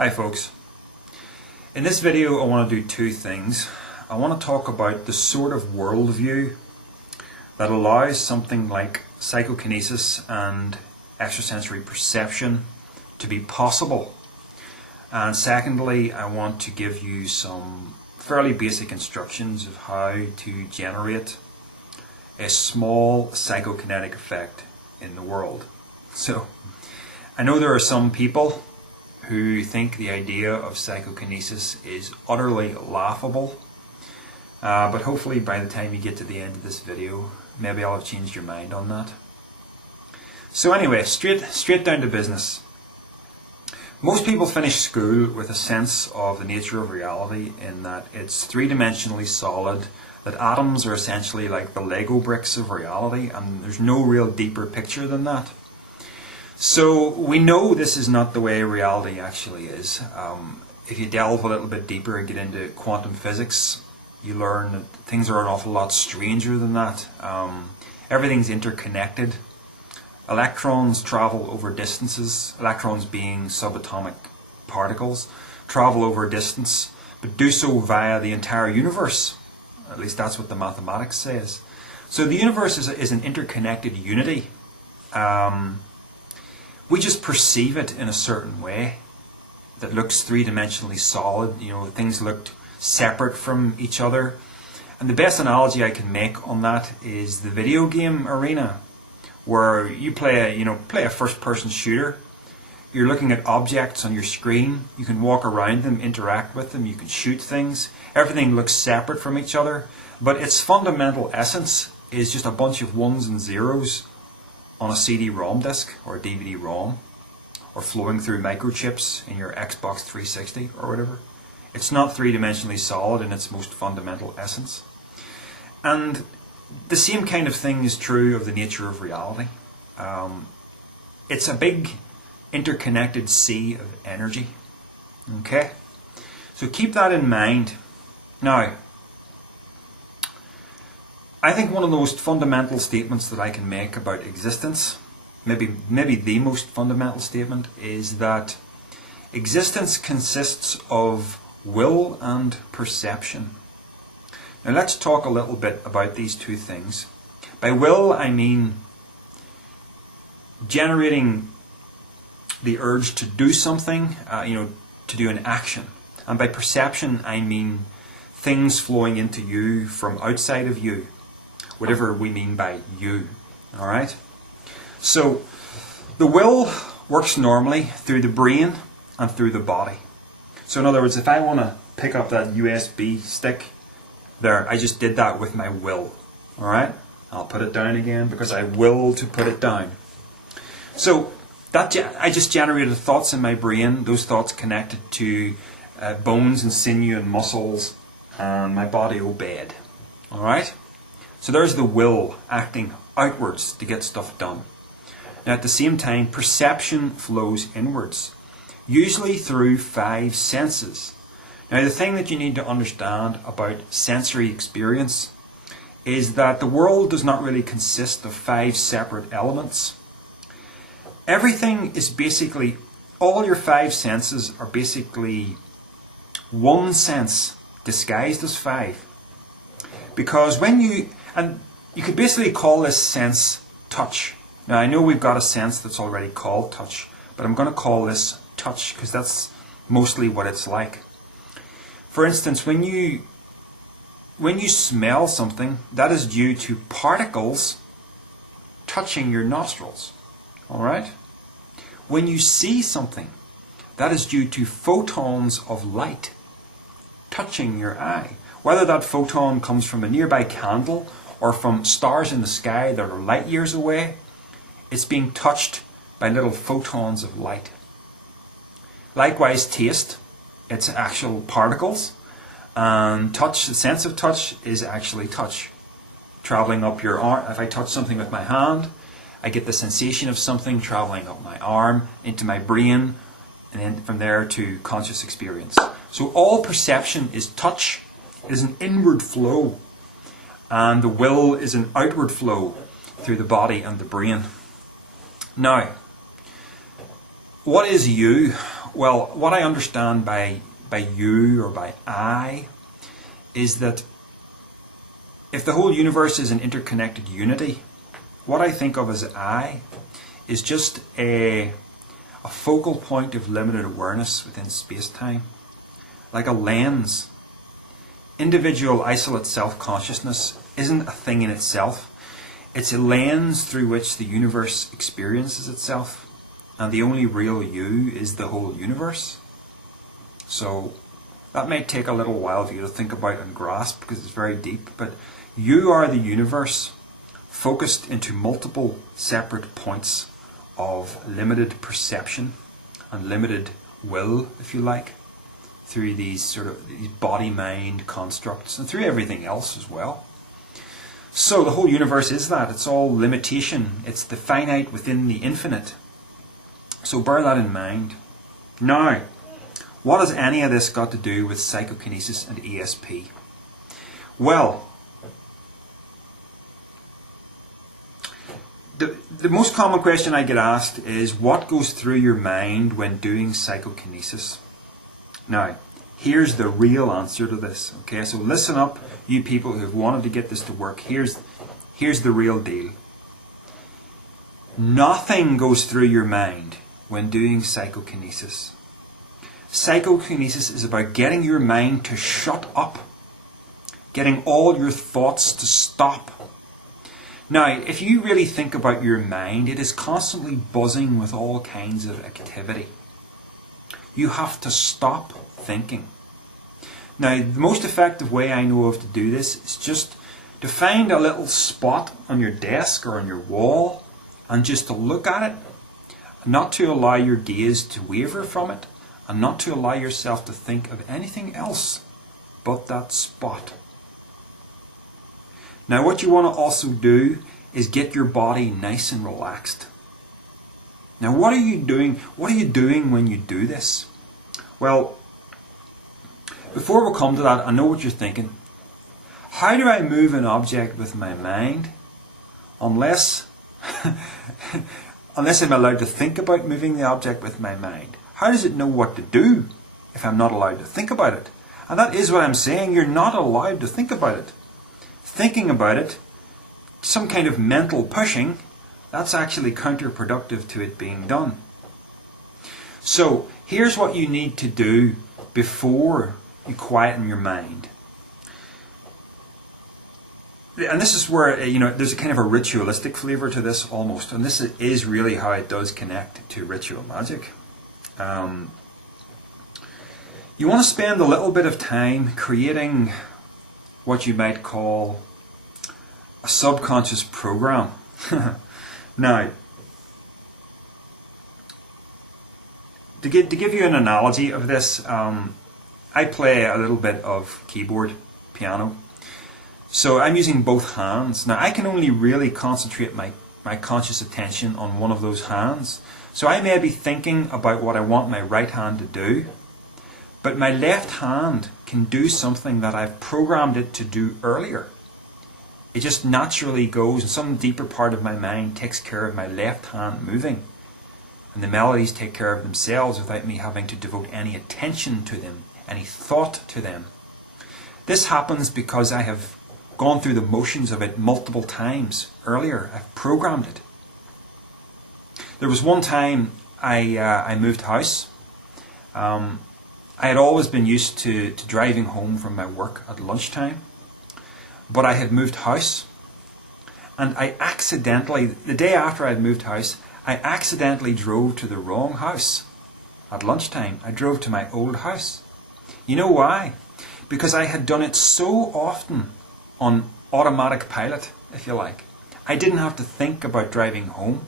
Hi folks. In this video I want to do two things. I want to talk about the sort of worldview that allows something like psychokinesis and extrasensory perception to be possible. And secondly, I want to give you some fairly basic instructions of how to generate a small psychokinetic effect in the world. So, I know there are some people who think the idea of psychokinesis is utterly laughable, but hopefully by the time you get to the end of this video, maybe I'll have changed your mind on that. So anyway, straight down to business. Most people finish school with a sense of the nature of reality in that it's three-dimensionally solid, that atoms are essentially like the Lego bricks of reality, and there's no real deeper picture than that. So we know this is not the way reality actually is. If you delve a little bit deeper and get into quantum physics, you learn that things are an awful lot stranger than that. Everything's interconnected. Electrons travel over distances, electrons being subatomic particles, travel over distance, but do so via the entire universe. At least that's what the mathematics says. So the universe is an interconnected unity. We just perceive it in a certain way that looks three-dimensionally solid. You know, things looked separate from each other. And the best analogy I can make on that is the video game arena, where you play a first-person shooter. You're looking at objects on your screen. You can walk around them, interact with them. You can shoot things. Everything looks separate from each other, but its fundamental essence is just a bunch of ones and zeros on a CD-ROM disc or a DVD-ROM, or flowing through microchips in your Xbox 360 or whatever. It's not three-dimensionally solid in its most fundamental essence. And the same kind of thing is true of the nature of reality. It's a big interconnected sea of energy. Okay? So keep that in mind. Now, I think one of the most fundamental statements that I can make about existence, maybe the most fundamental statement, is that existence consists of will and perception. Now let's talk a little bit about these two things. By will, I mean generating the urge to do something, to do an action. And by perception, I mean things flowing into you from outside of you. Whatever we mean by you. Alright? So, the will works normally through the brain and through the body. So in other words, if I want to pick up that USB stick there, I just did that with my will. Alright? I'll put it down again because I will to put it down. So, I just generated thoughts in my brain. Those thoughts connected to bones and sinew and muscles, and my body obeyed. Alright? So there's the will acting outwards to get stuff done. Now at the same time, perception flows inwards, usually through 5 senses. Now the thing that you need to understand about sensory experience is that the world does not really consist of 5 separate elements. Everything is basically, all your 5 senses are basically one sense disguised as 5. Because and you could basically call this sense touch. Now I know we've got a sense that's already called touch, but I'm going to call this touch because that's mostly what it's like. For instance, when you smell something, that is due to particles touching your nostrils. Alright? When you see something, that is due to photons of light touching your eye. Whether that photon comes from a nearby candle or from stars in the sky that are light years away, it's being touched by little photons of light. Likewise, taste, it's actual particles, and touch, the sense of touch is actually touch. Traveling up your arm, if I touch something with my hand, I get the sensation of something traveling up my arm, into my brain, and then from there to conscious experience. So all perception is touch. It is an inward flow, and the will is an outward flow through the body and the brain. Now, what is you? Well, what I understand by you or by I is that if the whole universe is an interconnected unity, what I think of as I is just a focal point of limited awareness within space-time, like a lens. Individual isolate self-consciousness isn't a thing in itself. It's a lens through which the universe experiences itself, and the only real you is the whole universe. So that may take a little while for you to think about and grasp because it's very deep, but you are the universe focused into multiple separate points of limited perception and limited will, if you like, through these body-mind constructs and through everything else as well. So the whole universe is that. It's all limitation. It's the finite within the infinite. So bear that in mind. Now, what has any of this got to do with psychokinesis and ESP? Well, the most common question I get asked is, what goes through your mind when doing psychokinesis? Now, here's the real answer to this. Okay, so listen up, you people who've wanted to get this to work. Here's the real deal. Nothing goes through your mind when doing psychokinesis. Psychokinesis is about getting your mind to shut up, getting all your thoughts to stop. Now, if you really think about your mind, it is constantly buzzing with all kinds of activity. You have to stop thinking. Now, the most effective way I know of to do this is just to find a little spot on your desk or on your wall and just to look at it, not to allow your gaze to waver from it, and not to allow yourself to think of anything else but that spot. Now, what you want to also do is get your body nice and relaxed. Now, what are you doing? What are you doing when you do this? Well, before we come to that, I know what you're thinking. How do I move an object with my mind unless I'm allowed to think about moving the object with my mind? How does it know what to do if I'm not allowed to think about it? And that is what I'm saying. You're not allowed to think about it. Thinking about it, some kind of mental pushing, that's actually counterproductive to it being done. So here's what you need to do before you quieten your mind. And this is where, there's a kind of a ritualistic flavour to this almost. And this is really how it does connect to ritual magic. You want to spend a little bit of time creating what you might call a subconscious program. Now, to give you an analogy of this, I play a little bit of keyboard, piano. So I'm using both hands. Now, I can only really concentrate my conscious attention on one of those hands. So I may be thinking about what I want my right hand to do, but my left hand can do something that I've programmed it to do earlier. It just naturally goes, and some deeper part of my mind takes care of my left hand moving. And the melodies take care of themselves without me having to devote any attention to them, any thought to them. This happens because I have gone through the motions of it multiple times earlier. I've programmed it. There was one time I moved house. I had always been used to driving home from my work at lunchtime, but I had moved house, and I accidentally, the day after I had moved house, I accidentally drove to the wrong house at lunchtime. I drove to my old house. You know why? Because I had done it so often on automatic pilot, if you like. I didn't have to think about driving home.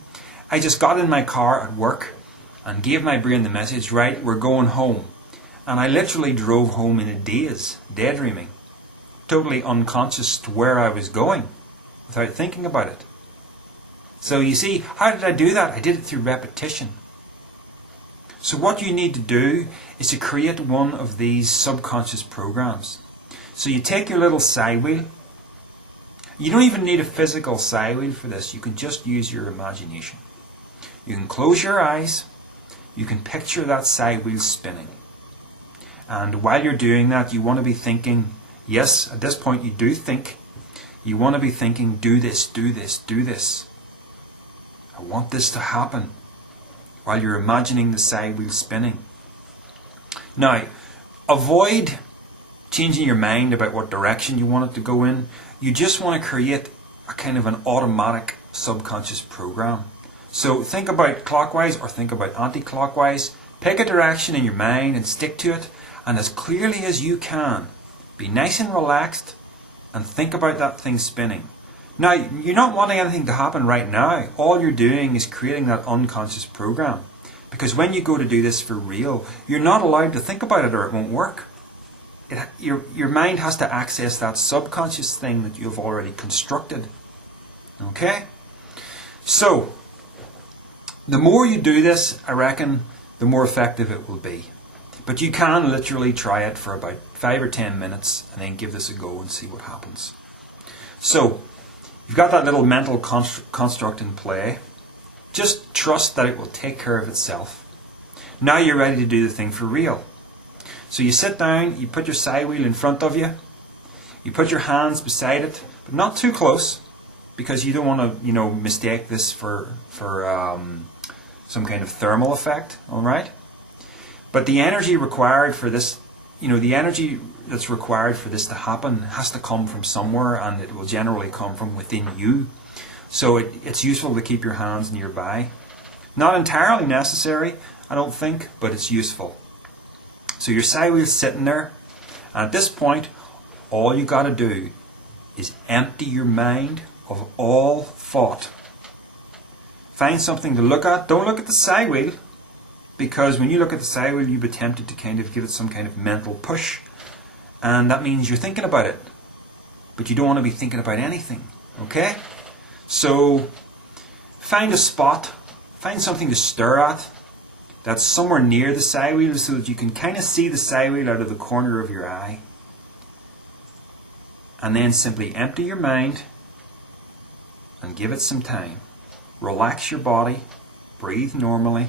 I just got in my car at work and gave my brain the message, right, we're going home. And I literally drove home in a daze, daydreaming, totally unconscious to where I was going, without thinking about it. So you see, how did I do that? I did it through repetition. So what you need to do is to create one of these subconscious programs. So you take your little psi wheel. You don't even need a physical psi wheel for this. You can just use your imagination. You can close your eyes. you can picture that side wheel spinning. And while you're doing that, you want to be thinking, yes, at this point you do think, you want to be thinking, do this, do this, do this. I want this to happen, while you're imagining the side wheel spinning. Now, avoid changing your mind about what direction you want it to go in. You just want to create a kind of an automatic subconscious program. So think about clockwise or think about anti-clockwise. Pick a direction in your mind and stick to it. And as clearly as you can, be nice and relaxed and think about that thing spinning. Now, you're not wanting anything to happen right now. All you're doing is creating that unconscious program. Because when you go to do this for real, you're not allowed to think about it or it won't work. Your mind has to access that subconscious thing that you've already constructed. Okay? So, the more you do this, I reckon, the more effective it will be. But you can literally try it for about 5 or 10 minutes and then give this a go and see what happens. So, you've got that little mental construct in play. Just trust that it will take care of itself. Now you're ready to do the thing for real. So you sit down, you put your side wheel in front of you, you put your hands beside it, but not too close, because you don't want to, mistake this for some kind of thermal effect, alright? But the energy required for this, the energy that's required for this to happen has to come from somewhere, and it will generally come from within you. So it's useful to keep your hands nearby. Not entirely necessary, I don't think, but it's useful. So your side wheel's sitting there, and at this point, all you got to do is empty your mind of all thought. Find something to look at. Don't look at the side wheel, because when you look at the side wheel, you'll be tempted to kind of give it some kind of mental push, and that means you're thinking about it, but you don't want to be thinking about anything. Okay? So find a spot, find something to stare at that's somewhere near the side wheel so that you can kind of see the side wheel out of the corner of your eye. And then simply empty your mind and give it some time. Relax your body, breathe normally,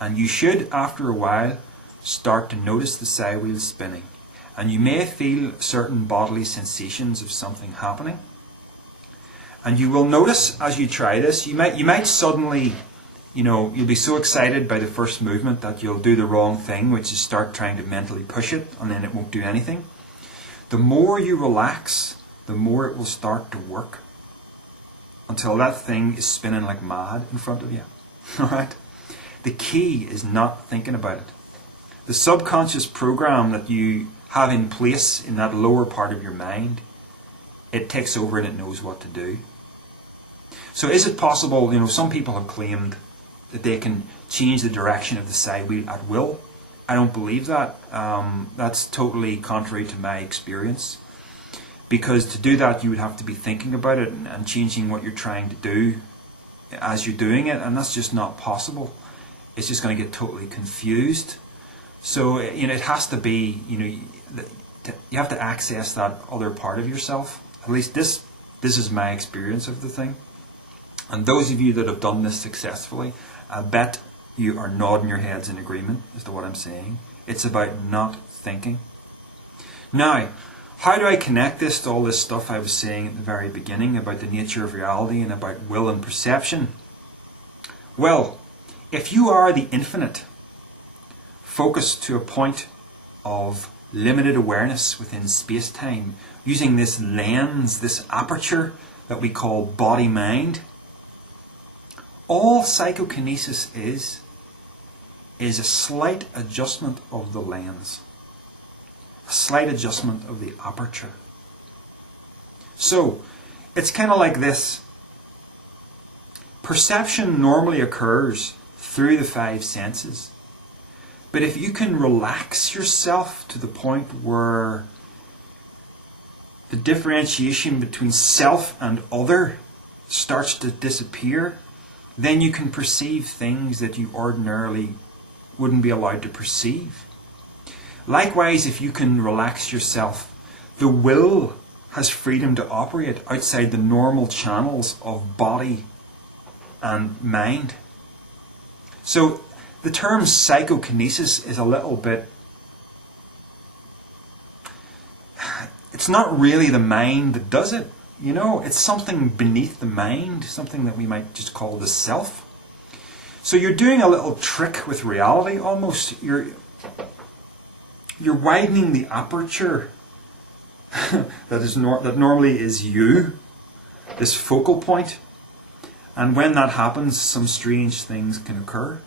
and you should, after a while, start to notice the side wheel spinning. And you may feel certain bodily sensations of something happening. And you will notice as you try this, you might suddenly, you'll be so excited by the first movement that you'll do the wrong thing, which is start trying to mentally push it, and then it won't do anything. The more you relax, the more it will start to work, until that thing is spinning like mad in front of you. Alright? The key is not thinking about it. The subconscious program that you have in place in that lower part of your mind, it takes over and it knows what to do. So is it possible, some people have claimed that they can change the direction of the side wheel at will. I don't believe that. That's totally contrary to my experience. Because to do that, you would have to be thinking about it and changing what you're trying to do as you're doing it, and that's just not possible. It's just going to get totally confused. So, it has to be, you have to access that other part of yourself. At least this is my experience of the thing. And those of you that have done this successfully, I bet you are nodding your heads in agreement as to what I'm saying. It's about not thinking. Now, how do I connect this to all this stuff I was saying at the very beginning about the nature of reality and about will and perception? Well, if you are the infinite, focused to a point of limited awareness within space-time, using this lens, this aperture that we call body-mind, all psychokinesis is a slight adjustment of the lens, a slight adjustment of the aperture. So, it's kind of like this. Perception normally occurs through the 5 senses. But if you can relax yourself to the point where the differentiation between self and other starts to disappear, then you can perceive things that you ordinarily wouldn't be allowed to perceive. Likewise, if you can relax yourself, the will has freedom to operate outside the normal channels of body and mind. So the term psychokinesis is a little bit, it's not really the mind that does it, you know, it's something beneath the mind, something that we might just call the self. So you're doing a little trick with reality almost. You're widening the aperture that normally is you, this focal point. And when that happens, some strange things can occur.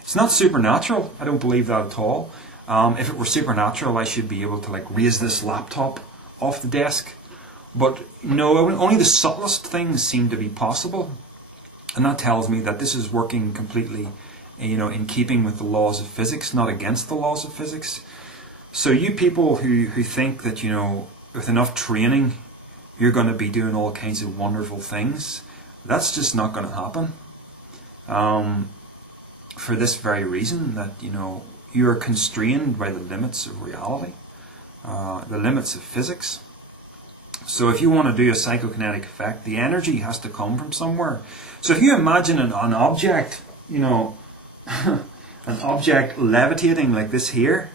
It's not supernatural. I don't believe that at all. If it were supernatural, I should be able to like raise this laptop off the desk. But no, only the subtlest things seem to be possible. And that tells me that this is working completely, you know, in keeping with the laws of physics, not against the laws of physics. So you people who think that, you know, with enough training, you're going to be doing all kinds of wonderful things, that's just not going to happen. For this very reason, that, you know, you are constrained by the limits of reality, the limits of physics. So if you want to do a psychokinetic effect, the energy has to come from somewhere. So if you imagine an object, you know, an object levitating like this here,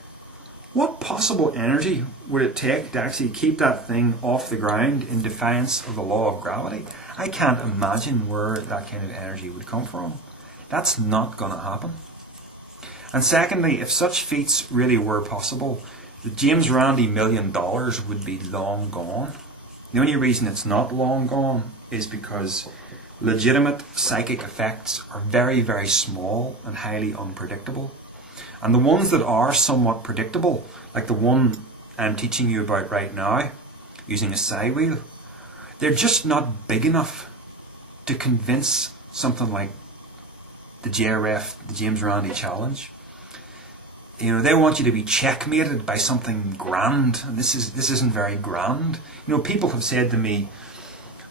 what possible energy would it take to actually keep that thing off the ground in defiance of the law of gravity? I can't imagine where that kind of energy would come from. That's not going to happen. And secondly, if such feats really were possible, the James Randi $1 million would be long gone. The only reason it's not long gone is because legitimate psychic effects are very, very small and highly unpredictable. And the ones that are somewhat predictable, like the one I'm teaching you about right now, using a psi wheel, they're just not big enough to convince something like the JRF, the James Randi Challenge. You know, they want you to be checkmated by something grand, and this isn't very grand. You know, people have said to me,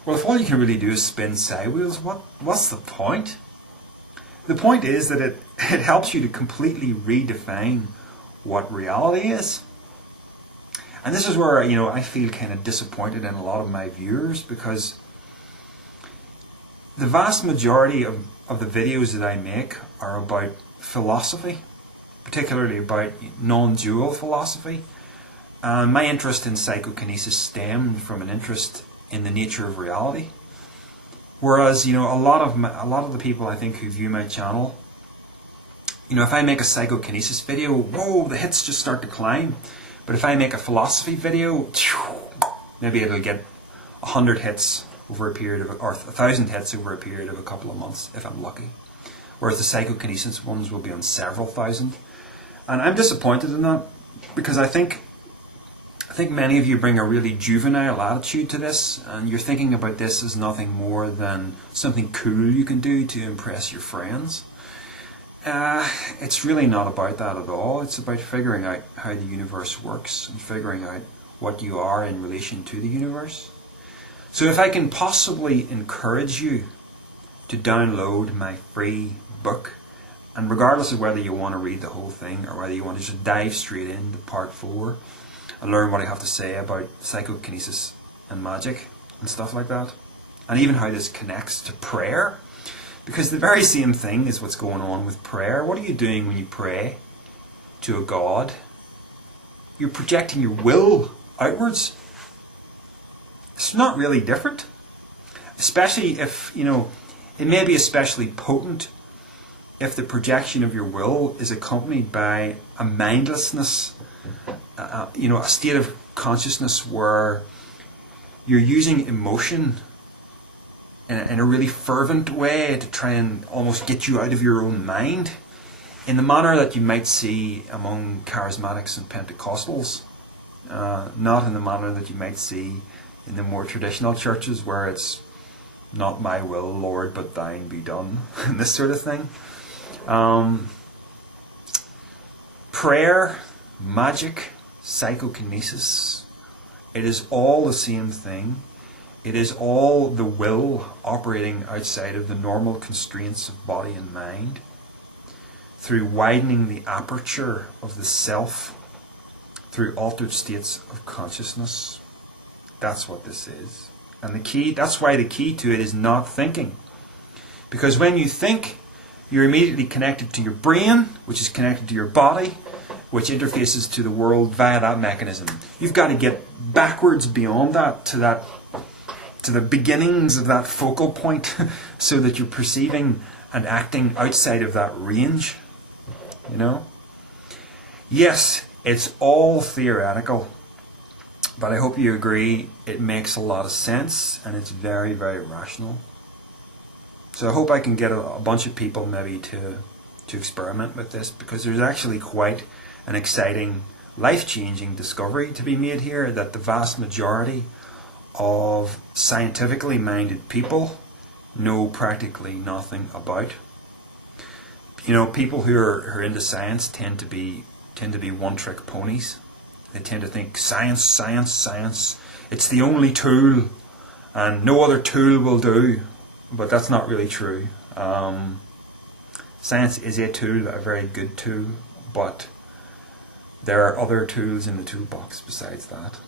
well, if all you can really do is spin psi wheels, what's the point? The point is that it helps you to completely redefine what reality is. And this is where, you know, I feel kind of disappointed in a lot of my viewers, because the vast majority of the videos that I make are about philosophy, particularly about non-dual philosophy. And my interest in psychokinesis stemmed from an interest in the nature of reality. Whereas, you know, a lot of the people I think who view my channel, you know, if I make a psychokinesis video, whoa, the hits just start to climb. But if I make a philosophy video, maybe it'll get 100 hits over a period of, or 1,000 hits over a period of a couple of months, if I'm lucky. Whereas the psychokinesis ones will be on several thousand. And I'm disappointed in that, because I think many of you bring a really juvenile attitude to this, and you're thinking about this as nothing more than something cool you can do to impress your friends. It's really not about that at all. It's about figuring out how the universe works and figuring out what you are in relation to the universe. So if I can possibly encourage you to download my free book, and regardless of whether you want to read the whole thing or whether you want to just dive straight into part 4 and learn what I have to say about psychokinesis and magic and stuff like that, and even how this connects to prayer, because the very same thing is what's going on with prayer. What are you doing when you pray to a God? You're projecting your will outwards. It's not really different, especially if, you know, it may be especially potent if the projection of your will is accompanied by a mindlessness, you know, a state of consciousness where you're using emotion in a really fervent way to try and almost get you out of your own mind, in the manner that you might see among charismatics and Pentecostals, not in the manner that you might see in the more traditional churches where it's not my will, Lord, but thine be done, and this sort of thing. Prayer, magic, psychokinesis, it is all the same thing. It is all the will operating outside of the normal constraints of body and mind, through widening the aperture of the self, through altered states of consciousness. That's what this is. And that's why the key to it is not thinking. Because when you think, You're immediately connected to your brain, which is connected to your body, which interfaces to the world via that mechanism. You've got to get backwards beyond that, to the beginnings of that focal point, so that you're perceiving and acting outside of that range. You know? Yes, it's all theoretical, but I hope you agree it makes a lot of sense and it's very, very rational. So I hope I can get a bunch of people maybe to experiment with this, because there's actually quite an exciting, life-changing discovery to be made here that the vast majority of scientifically minded people know practically nothing about. You know, people who are into science tend to be one-trick ponies. They tend to think science, science, science. It's the only tool, and no other tool will do. But that's not really true. Science is a tool, a very good tool, but there are other tools in the toolbox besides that.